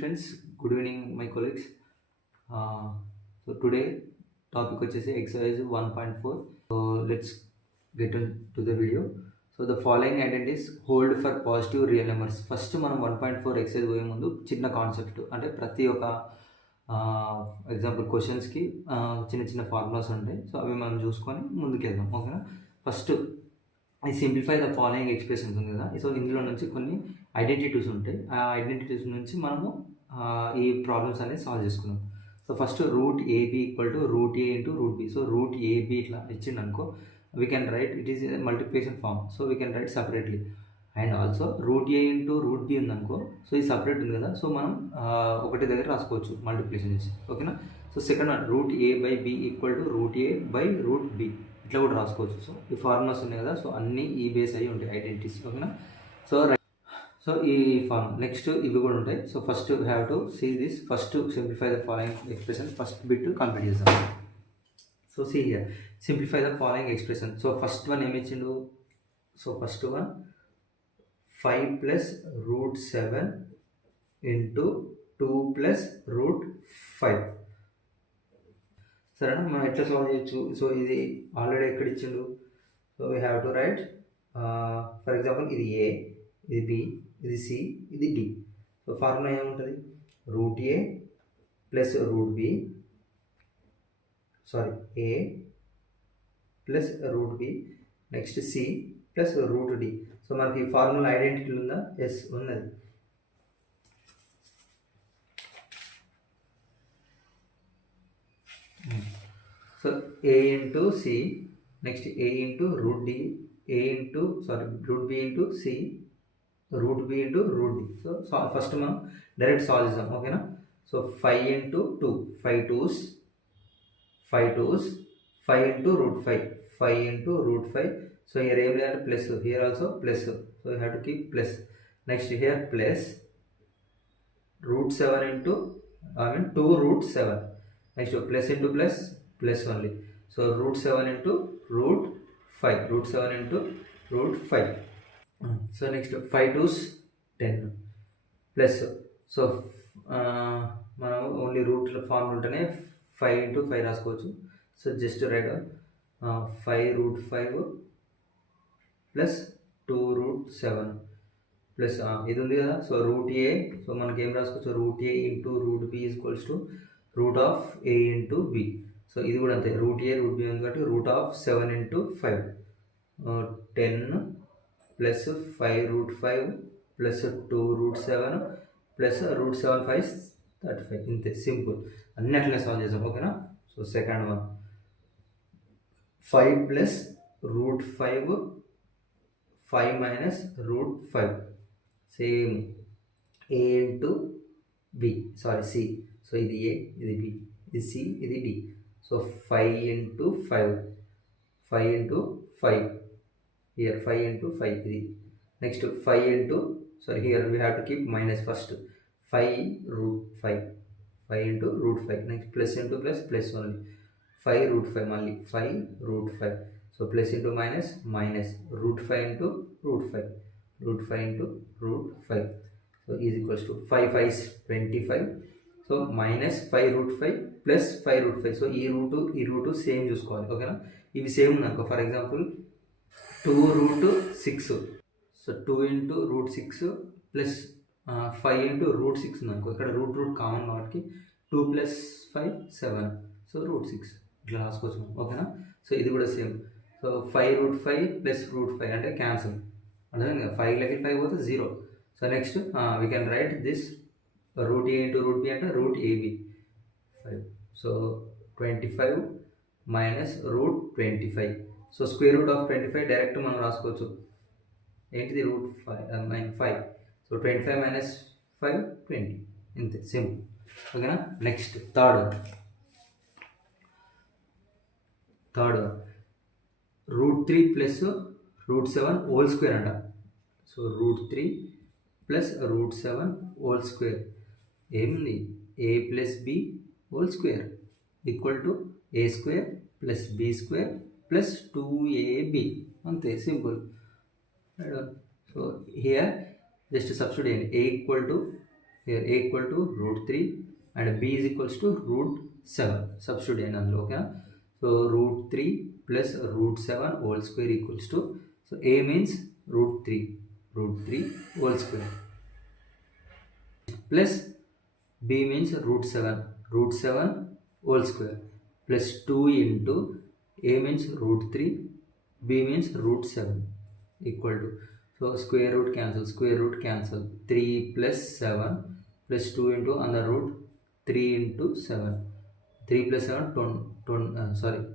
friends, good evening my colleagues. So today topic వచ్చేసి exercise 1.4. So let's get into the video. So the following identities hold for positive real numbers. First మనం 1.4 exercise పోయే ముందు చిన్న concept అంటే ప్రతి ఒక్క example క్వశ్చన్స్కి చిన్న చిన్న ఫార్ములాస్ ఉంటాయి. సో అవి మనం చూసుకొని ముందుకెళ్దాం. ఓకేనా? ఫస్ట్ ఈ సింప్లిఫై ద ఫాలోయింగ్ ఎక్స్ప్రెషన్స్ ఉంది కదా. సో ఇందులో నుంచి కొన్ని ఐడెంటిటీస్ ఉంటాయి. ఆ ఐడెంటిటీస్ నుంచి మనము ఈ ప్రాబ్లమ్స్ అనేది సాల్వ్ చేసుకుందాం. So first root AB equal to root A into root B. So root AB ఇట్లా ఇచ్చింది అనుకో, we can write it is multiplication form. So we can write separately. And also root A into root B ఉందనుకో, so ఇది separate ఉంది కదా, so మనం ఒకటి దగ్గర రాసుకోవచ్చు మల్టిప్లికేషన్ చేసి. ఓకేనా? So second one root A by B equal to root A by root B, ఇట్లా కూడా రాసుకోవచ్చు. సో ఈ ఫార్ములాస్ ఉన్నాయి కదా, సో అన్నీ ఈ బేస్ అయ్యి ఉంటాయి ఐడెంటిటీస్. ఓకేనా? సో ఈ ఫార్మ్ నెక్స్ట్ ఇవి కూడా ఉంటాయి. So first have to see this. First simplify the following expression. First bit complete చేద్దాం. So see here simplify the following expression. So first one ఏమి ఇచ్చిండు? So first one 5 plus root 7 into 2 plus root 5. సరేనా? మనం ఎట్లా solve చేయొచ్చు? So ఇది already ఎక్కడ ఇచ్చిండు? So we have to write for example ఇది ఏ, ఇది బి, ఇది సి, ఇది డి. సో ఫార్ములా ఏముంటుంది? Root A plus root b, sorry a plus root b, next c plus root d. So మనకి formula identity ఉందా? Yes ఉన్నది. So a into c, next a into root d, root b into c, root b into root d. So first మనం direct solve చేద్దాం. ఓకేనా? So 5 into 2, 5 2s, 5 into root 5, 5 into root 5. So here ఏం లేదంటే plus, here also plus. So you have to keep plus. Next here plus root 7 into 2 root 7. Next plus into plus, plus only. So root 7 into root 5, root 7 into root 5. So next 5 2s 10 plus. So మనం only root form ఉంటేనే 5 into 5 రాసుకోవచ్చు. So just write 5 root 5 plus 2 root 7 plus ఇది ఉంది కదా. So root ఏ, so మనకి ఏం రాసుకోవచ్చు? Root A into root B equals to root of A into B. So ఇది కూడా అంతే, రూట్ ఏ రూట్ బి ఉంది కాబట్టి root of 7 into 5, 10 plus 5 root 5 plus 2 root 7 plus root 7 5 35. ఇంతే, సింపుల్. అన్ని అట్లనే సాల్వ్ చేద్దాం. ఓకేనా? So second one 5 plus root 5, 5 minus root 5, same a into b, sorry c. So ఇది ఏ, ఇది బి, ఇది సి, ఇది d. So 5 into 5, 5 into 5, here 5 into 5 ఇది. Next 5 into, sorry here we have to keep minus first. 5 root 5, 5 into root 5. Next plus into plus, plus only. 5 root 5 మళ్ళీ 5 root 5. So plus into minus, minus root 5 into root 5, root 5 into root 5. So is equals to 5 5 25. So minus 5 root 5 plus 5 root 5. So ఈ root same చూసుకోవాలి. ఓకేనా? ఇవి same ఉందనుకో, for example 2 root 6. So 2 into root 6 plus 5 into root 6 ఉందనుకో, ఇక్కడ route common కాబట్టి 2 plus 5 7. So root 6 ఇట్లా రాసుకోవచ్చు మనం. ఓకేనా? సో ఇది కూడా same. So 5 root 5 plus root 5 అంటే క్యాన్సిల్. అర్థమైంది కదా? 5 5 పోతే 0. So next we can write this root A into root B అంటే root a b 5. So 25 minus root 25. So square root of 25 direct మనం రాసుకోవచ్చు. ఏంటిది? రూట్ 5. So 25 minus 5 20. ఇంతే, సింపుల్. ఓకేనా? Next third root 3 plus root 7 whole square అంట. So root 3 plus root 7 whole square ఏముంది? A plus b whole square equal to A square plus b square plus 2ab. అంతే, simple. So here just substitute చేయండి. A equal to here a equal to root 3 and b is equals to root 7. Substitute అయినందులో ఓకేనా. So root 3 plus root 7 whole square equals to, so a means root 3 whole square plus b means root 7 whole square plus 2 into a means root 3, b means root 7 equal to, so square root cancel 3 plus 7 plus 2 into under root 3 into 7, 3 plus 7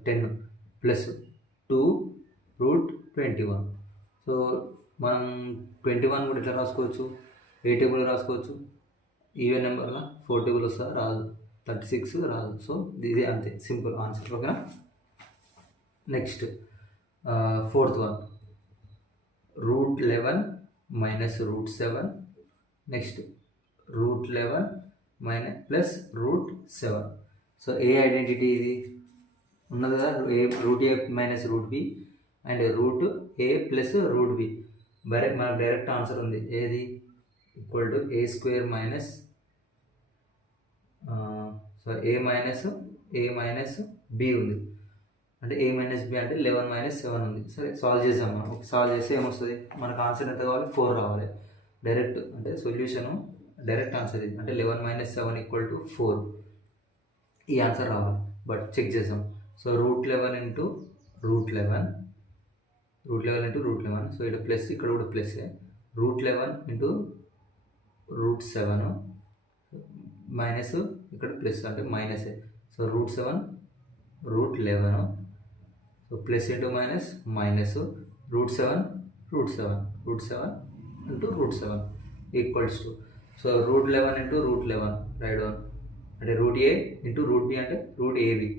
10 plus 2 root 21. So మనం 21 కూడా ఎట్లా రాసుకోవచ్చు, ఏ table రాసుకోవచ్చు, even నెంబర్గా 4 table వస్తుంది, రాదు 36 రాదు. So ఇది అంతే సింపుల్ ఆన్సర్ ఓకేనా. Next fourth one root 11 minus root 7, next root 11 minus plus root 7. So a identity ఇది ఉన్నది కదా, root A minus root B and root A plus root B. మనకు డైరెక్ట్ ఆన్సర్ ఉంది ఏది, equal to A square minus A minus B ఉంది, అంటే ఏ minus B అంటే 11 minus 7 ఉంది. సరే సాల్వ్ చేసాం మనం, సాల్వ్ చేస్తే ఏమొస్తుంది మనకు ఆన్సర్ ఎంత కావాలి, 4 రావాలి. డైరెక్ట్ అంటే సొల్యూషను డైరెక్ట్ ఆన్సర్ ఇది, అంటే 11 మైనస్ 7 ఈక్వల్ టు 4 ఈ ఆన్సర్ రావాలి. బట్ చెక్ చేసాం. So root 11 into root 11 so ఇక్కడ ప్లస్, ఇక్కడ కూడా plus, root 11 into root 7 minus ఇక్కడ ప్లస్ అంటే మైనసే. So root 7 root 11, so plus into minus root 7 into root 7 equals to, so root 11 into root 11 write down, అంటే root ఏ into root B అంటే root a b.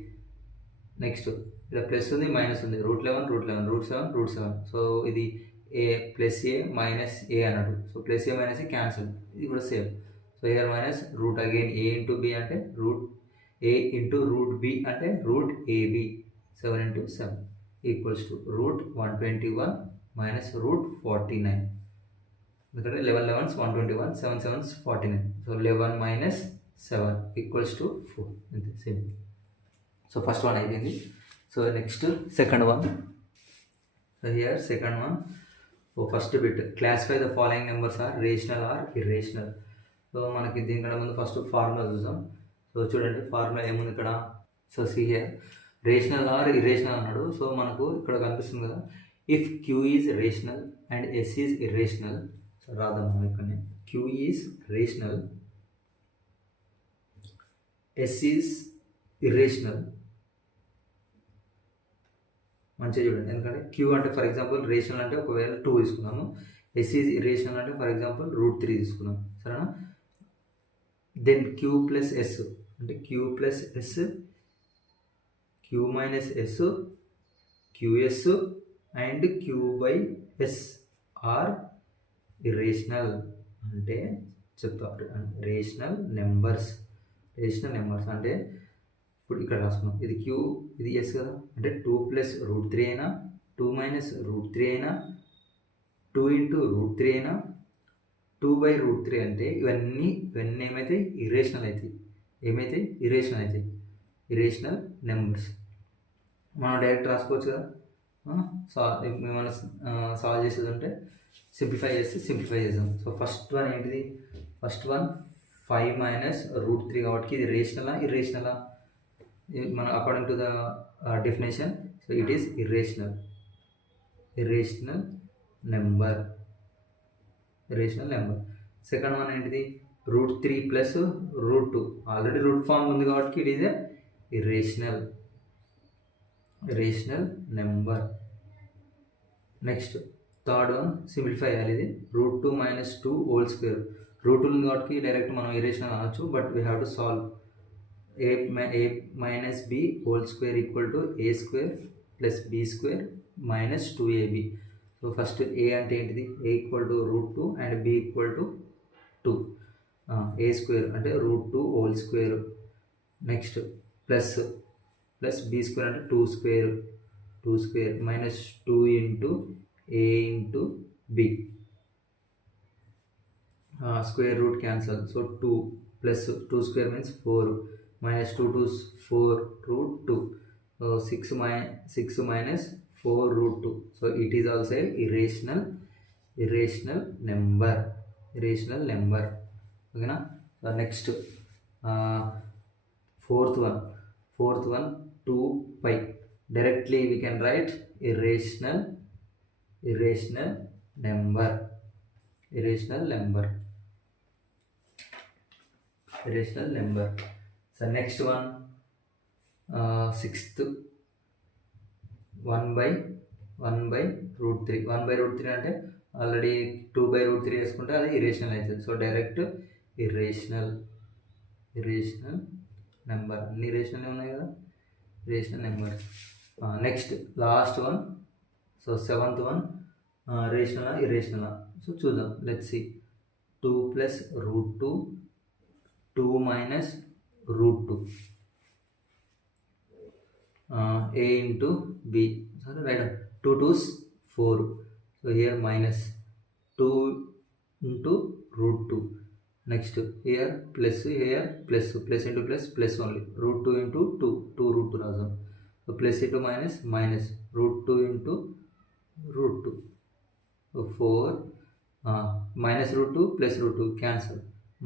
Next ఇలా plus ఉంది minus ఉంది, root 11 route 7. So ఇది A plus A minus A అన్నట్టు. So plus A minus A cancel, ఇది కూడా same. So here minus root again A into B అంటే root ఏ into root B అంటే root AB, 7 into 7 equals to root 121 minus root 49. ఎందుకంటే 11 11s 121, 7 7s 49. So 11 minus 7 equals to 4. అంతే same. So first one అయిపోయింది. So next second one. So here second one. So first bit, classify the following numbers are rational or irrational. So మనకి దీనికన్నా ముందు first formula చూద్దాం. So చూడండి formula ఏముంది ఇక్కడ. So see here rational or irrational అన్నాడు. So మనకు ఇక్కడ కనిపిస్తుంది కదా, if Q is rational and S is irrational. So రాద్దాం మనం ఇక్కడనే, Q is rational, S is irrational. మంచిగా చూడండి, ఎందుకంటే క్యూ అంటే ఫర్ ఎగ్జాంపుల్ రేషనల్ అంటే ఒకవేళ 2 తీసుకున్నాము, ఎస్ ఈజ్ ఇర్రేషనల్ అంటే ఫర్ ఎగ్జాంపుల్ రూట్ 3 తీసుకున్నాం, సరేనా. దెన్ క్యూ ప్లస్ ఎస్ అంటే Q plus S, Q minus S, QS and Q by S are irrational. అంటే చెప్తారు రేషనల్ నెంబర్స్ అంటే ఇప్పుడు ఇక్కడ రాసుకున్నాం, ఇది క్యూ ఇది ఎస్ కదా, అంటే 2 ప్లస్ రూట్ 3 అయినా, 2 మైనస్ రూట్ 3 అయినా, 2 ఇంటూ రూట్ 3 అయినా, 2 బై రూట్ 3 అంటే ఇవన్నీ ఏమైతే ఇర్రేషనల్ అవుతాయి, ఇర్రేషనల్ నెంబర్స్. మనం డైరెక్ట్ రాసుకోవచ్చు కదా, మనం సాల్వ్ చేసేది ఉంటే సింప్లిఫై చేద్దాం. సో ఫస్ట్ వన్ ఏంటిది, ఫస్ట్ వన్ 5 మైనస్ రూట్ 3 కాబట్టి ఇది రేషనలా ఇర్రేషనలా, మనం according to the definition. So it is irrational number. Second one ఏంటిది, root 3 plus root 2, already root form ఉంది కాబట్టి it is a irrational number. Next third one simplify అయ్యాలి, ఇది root 2 minus 2 whole square. Root 2 ఉంది కాబట్టి direct మనం irrational అనొచ్చు, but we have to solve. A minus b whole square equal to A square plus b square minus 2ab. So first a అంటే ఏంటిది, a equal to root 2 and b equal to 2. A square అంటే root 2 whole square, next plus b square అంటే 2 square minus 2 into a into b square root cancel, so 2 plus 2 square means 4, minus 2 to 4 root 2, so 6 minus 4 root 2, so it is also a irrational number, okay na. So next fourth one 2 pi, directly we can write irrational number, irrational number. So next one, sixth 1 by root 3. 1 by root 3 అంటే already 2 by root 3 వేసుకుంటే అది irrational అవుతుంది. So direct irrational number, అన్ని irrational ఉన్నాయి కదా, irrational number. Next last one, so seventh one రేషనలా ఇరేషనలా. So చూద్దాం, let's see. 2 plus root 2, 2 minus root 2, a into b. Sorry, right, 2 2's 4, so here minus 2 into root 2. Next here plus, here plus into plus only, root 2 into 2 root 2 రాద్దాం. So plus into minus root 2 into root 2, so 4 minus root 2 plus root 2 cancel,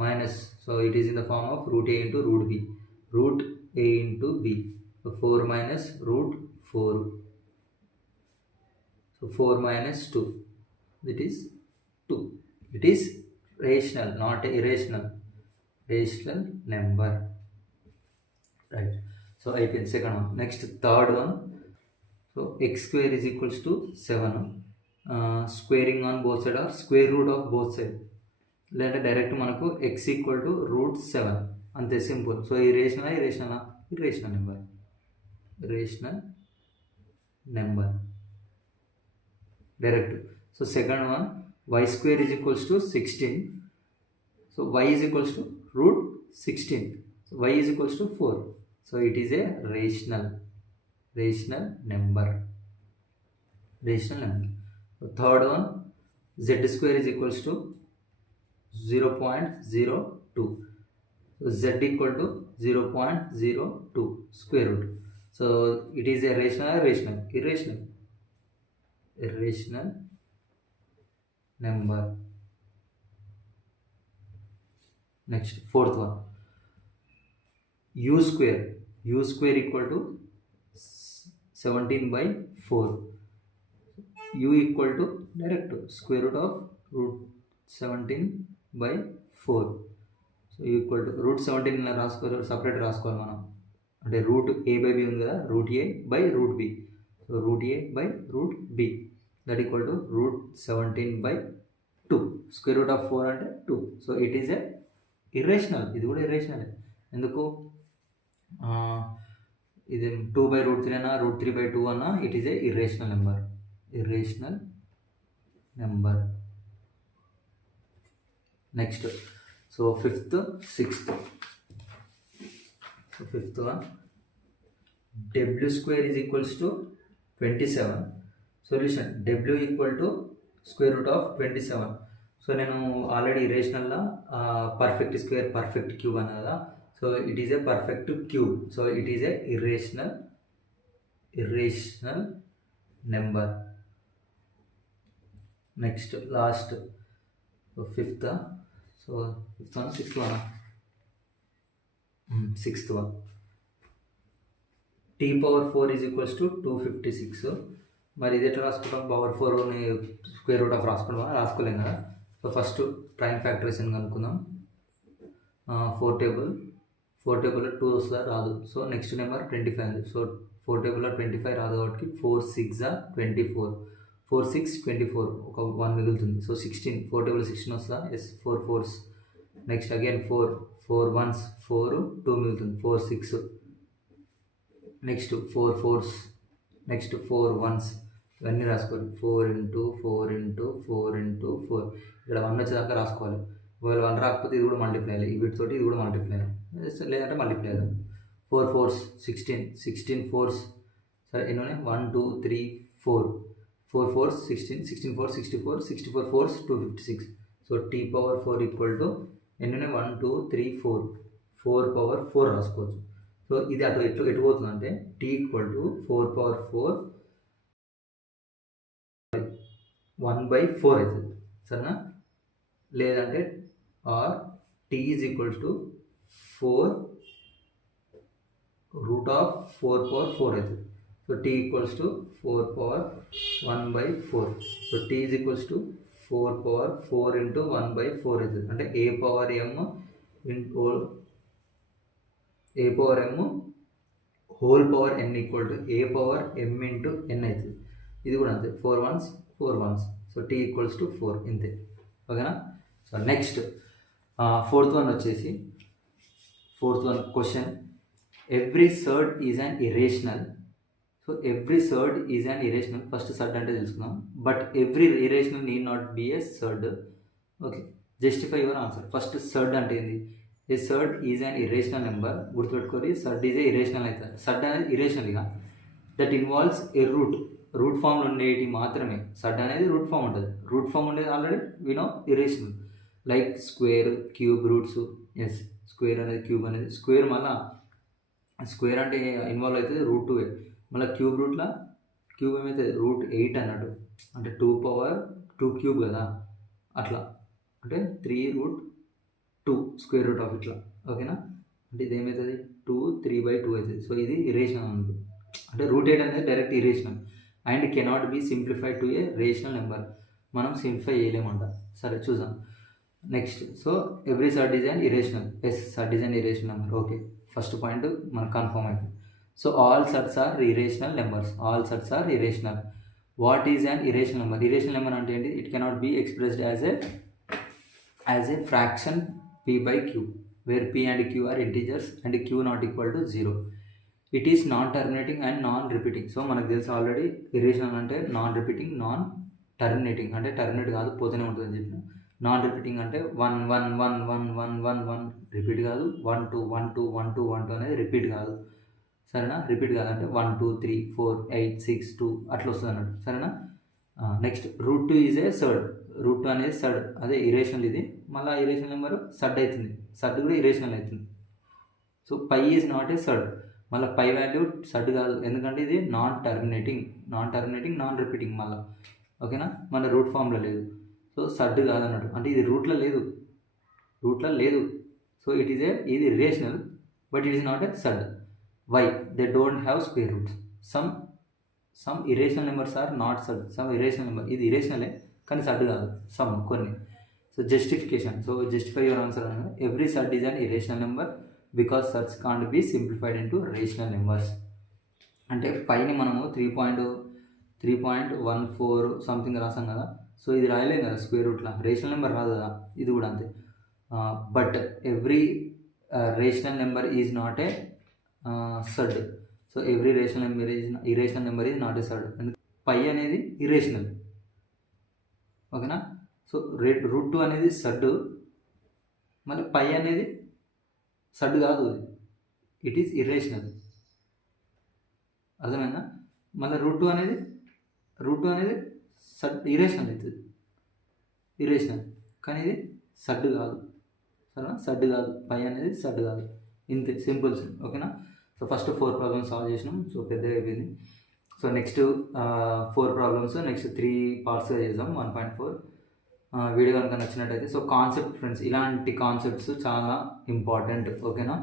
minus, so it is in the form of root a into root b, root a into b. So 4 minus root 4, so 4 minus 2, that is 2. It is rational, not irrational, rational number, right? So I can second one. Next third one, so x square is equals to 7. Squaring on both sides or square root of both sides, లేదా direct మనకు x equal to route 7, అంతే simple. So irrational number direct. So second one, y square is equals to 16, so y is equals to route 16, so y is equals to 4, so it is A rational number. Third one, z square is equals to 0.02, so z equal to 0.02 square root, so it is a irrational number. Next fourth one, u square equal to 17 by 4, u equal to direct square root of root 17 by 4, so u equal to root 17 ఇలా రాసుకోవాలి, separate రాసుకోవాలి మనం, అంటే route a by b ఉంది కదా, root a by root b, so root a by root b that equal to root 17 by 2, square root of 4 అంటే 2, so it is a irrational. ఇది కూడా ఇర్రేషనల్. ఎందుకు? ఇది 2 by root 3 అన్నా, root 3 by 2 అన్నా, it is a irrational number. Next, so fifth, sixth. So fifth one, w square is equals to 27. Solution, w equal to square root of 27. So నేను already ఇరేషనల్లా perfect square, perfect cube అన్నా కదా, so it is a perfect cube, so it is a irrational number. Next last, so fifth one, sixth one, t power 4 is equals to 256. మరి ఇది ఎట్లా రాసుకుంటాం? Power 4ని square root of రాసుకోలేం కదా. So first prime factorisation కనుక్కుందాం. 4 table 2 వస్తుందా? రాదు. So next number 25 ఉంది. So 4 టేబుల్లో 25 రాదు కాబట్టి 4 6 24, 4 6 24, ఒక 1 మిగులుతుంది. సో 16, 4 టేబుల్ 16 వస్తుందా? Yes, 4 4s. Next again 4 1s, 4 2 మిగులుతుంది, 4 6. నెక్స్ట్ 4 4s, నెక్స్ట్ 4 1s, ఇవన్నీ రాసుకోవాలి. 4 into 4 into 4 into 4, ఇక్కడ 1 వచ్చేదాకా రాసుకోవాలి. ఒకవేళ 1 రాకపోతే ఇది కూడా మల్టిప్లై అయ్యాలి, వీటితోటి ఇది కూడా మల్టిప్లై అయ్యాలి, లేదంటే మల్టిప్లై అయ్యాలి. 4 4s 16, 16 4s, సరే ఎన్ని ఉన్నాయి? 1 2 3 4, 4 4s 16, 16 4 64, 64 4s 256. So so T power 4 equal to ఎన్ని 1 2 3 4 4 పవర్ 4 రాసుకోవచ్చు. సో ఇది అటు ఎటు పోతుందంటే టీ ఈక్వల్ టు 4 పవర్ 4 1/4 అవుతుంది, సరేనా. లేదంటే or t is equals to 4 root of 4 power 4 అవుతుంది. So t equals to 4 power 1/4. So t is equals to 4 power 4 into 1/4 అవుతుంది. అంటే a power m whole power n equal to a power m into n అవుతుంది. ఇది కూడా అంతే, 4 1s 4 1s. So t equals to 4 ఇంతే, ఓకేనా. So next fourth one వచ్చేసి question, every surd is an irrational. So every surd is an irrational. First surd అంటే తెలుసుకుందాం. But every irrational need not be a surd. Okay, justify your answer. First surd అంటే ఏంది? A surd is an irrational number. గుర్తుపెట్టుకోరి, surd is a irrational అవుతుంది. Surd అనేది ఇరేషనల్గా that involves a root ఫామ్లో ఉండేటి మాత్రమే. సర్డ్ అనేది రూట్ ఫామ్ ఉంటుంది. రూట్ ఫామ్ ఉండేది ఆల్రెడీ వినో irrational, like square, cube, roots. Yes, square అనేది, క్యూబ్ అనేది. స్క్వేర్ మళ్ళీ స్క్వేర్ అంటే ఇన్వాల్వ్ అవుతుంది రూట్ 2. మళ్ళీ క్యూబ్ రూట్లో క్యూబ్ ఏమవుతుంది రూట్ 8 అన్నట్టు. అంటే 2 పవర్ 2 క్యూబ్ కదా, అట్లా. అంటే 3 రూట్ 2 స్క్వేర్ రూట్ ఆఫ్ ఇట్లా, ఓకేనా. అంటే ఇది ఏమవుతుంది 2 3/2 అవుతుంది. సో ఇది ఇరేషనల్ అన్నట్టు. అంటే రూట్ 8 అనేది direct irrational and cannot be simplified to a rational number. మనం సింప్లిఫై చేయలేమంట. సరే చూద్దాం next. So every surd is an irrational. Yes, surd is an irrational number. Okay, first point మనకు కన్ఫర్మ్ అయిపోయింది. So all surds are irrational numbers. All surds are irrational. What is an irrational number? Irrational number అంటే ఏంటి? It cannot be expressed as a fraction p/q, where p and q are integers and q not equal to 0. It is non terminating and non repeating. So మనకు తెలుసు already irrational అంటే non repeating, non terminating అంటే terminate కాదు, పోతూనే ఉంటుందని చెప్పిన. Non repeating అంటే 1 1 1 1 1 1 1 repeat కాదు. 1 2 1 2 1 2 1 2 అనేది రిపీట్ కాదు, సరేనా. రిపీట్ కాదంటే 1 2 3 4 8 6 2 అట్లా వస్తుంది అన్నట్టు, సరేనా. Next root 2 is a surd. Root 2 అనేది సర్డ్, అదే ఇరేషనల్. ఇది మళ్ళీ ఇరేషనల్ నెంబర్ సర్డ్ అవుతుంది. సర్డ్ కూడా ఇరేషనల్ అవుతుంది. So pi is not a surd. మళ్ళీ పై వాల్యూ సర్డ్ కాదు, ఎందుకంటే ఇది నాన్ టర్మినేటింగ్ నాన్ రిపీటింగ్ మళ్ళీ, ఓకేనా. మన రూట్ ఫామ్లో లేదు. సో సర్డ్ కాదన్నట్టు, అంటే ఇది రూట్లో లేదు. సో ఇది irrational but it is not a surd. Why? They don't have square roots. Some irrational numbers are not surd. Some irrational number, ఇది ఇరేషనలే కానీ సర్డ్ కాదు, సమ్ కొన్ని. So justification. So justify your answer అనగా every surd is an irrational number because surds can't be simplified into rational numbers. అంటే పైన మనము 3.14 something రాసాం కదా. సో ఇది రాయలేం కదా స్క్వేర్ రూట్లో, రేషనల్ నెంబర్ రాదు కదా. ఇది కూడా అంతే. But every rational number is not a surd. So every rational number is not a surd. ఎందుకంటే పై అనేది ఇరేషనల్, ఓకేనా. సో రూట్ 2 అనేది సర్డ్, మళ్ళీ పై అనేది సర్డ్ కాదు, ఇట్ ఈస్ ఇరేషనల్. అర్థమైందా? మళ్ళీ రూట్ 2 అనేది సర్డ్ ఇరేషనల్ అవుతుంది, ఇరేషనల్. కానీ ఇది సర్డ్ కాదు, సరేనా. సర్డ్ కాదు, పై అనేది సర్డ్ కాదు. ఇంతే, సింపుల్, ఓకేనా. సో ఫస్ట్ 4 ప్రాబ్లమ్స్ సాల్వ్ చేసినాం. సో పెద్దగా అయిపోయింది. సో నెక్స్ట్ 4 ప్రాబ్లమ్స్ నెక్స్ట్ 3 పార్ట్స్గా చేద్దాం, 1.4. వీడియో కనుక నచ్చినట్టయితే, సో కాన్సెప్ట్ ఫ్రెండ్స్, ఇలాంటి కాన్సెప్ట్స్ చాలా ఇంపార్టెంట్, ఓకేనా.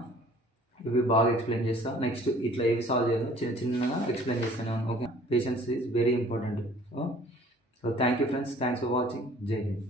ఇవి బాగా ఎక్స్ప్లెయిన్ చేస్తా. నెక్స్ట్ ఇట్లా ఏవి సాల్వ్ చేయాలో చిన్నగా ఎక్స్ప్లెయిన్ చేస్తాను, okay. Patience is very important. So thank you friends, thanks for watching. జై హింద్.